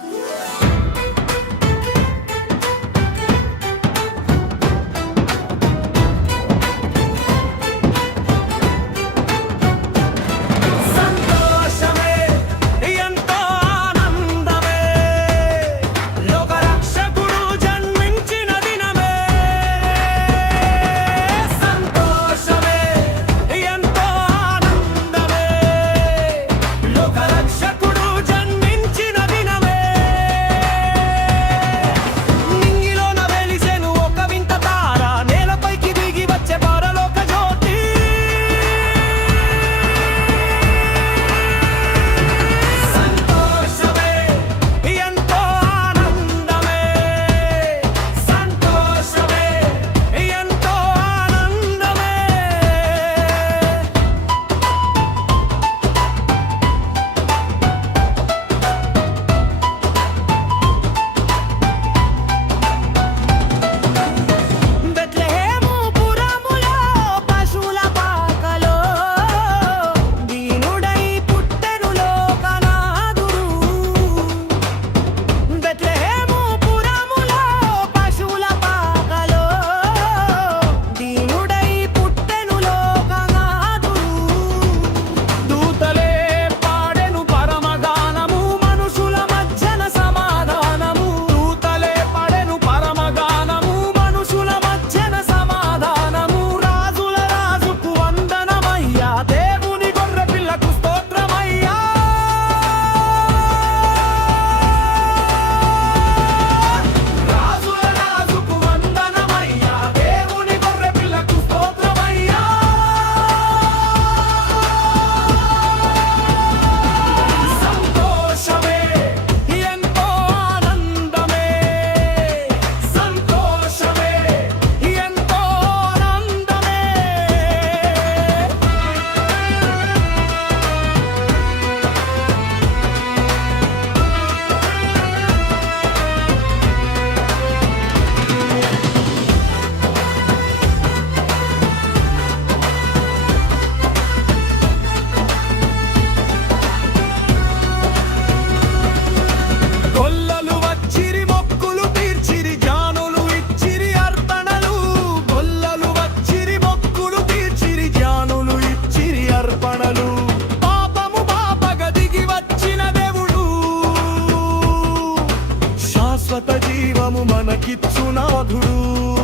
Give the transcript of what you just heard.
嗯 మనకిచ్చు జీవము